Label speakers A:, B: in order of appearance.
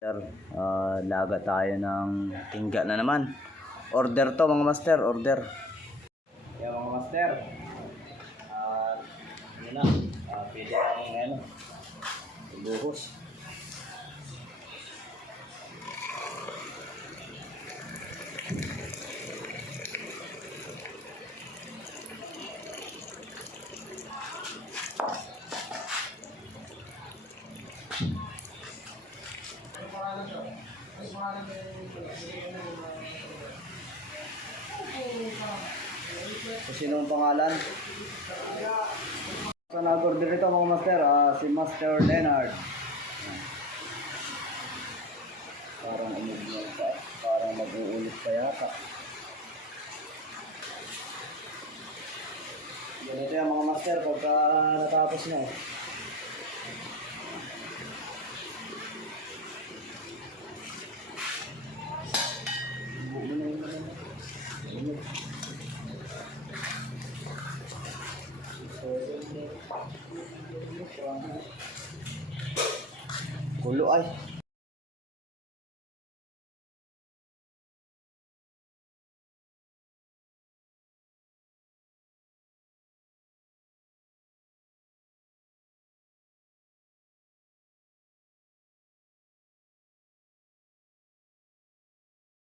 A: Sir, ah, laga tayo ng tingga na naman. Order to mga master, order. Yeah, mga master. Ah, yun na. Ah, pwede kang ano, buhos. So, sino ang pangalan? Sa nag-order ito mga master, ah, si Master Leonard. Parang umignan pa, parang mag-uulit pa yata. Ganito yan mga master pagka natapos na eh. Kulo ay.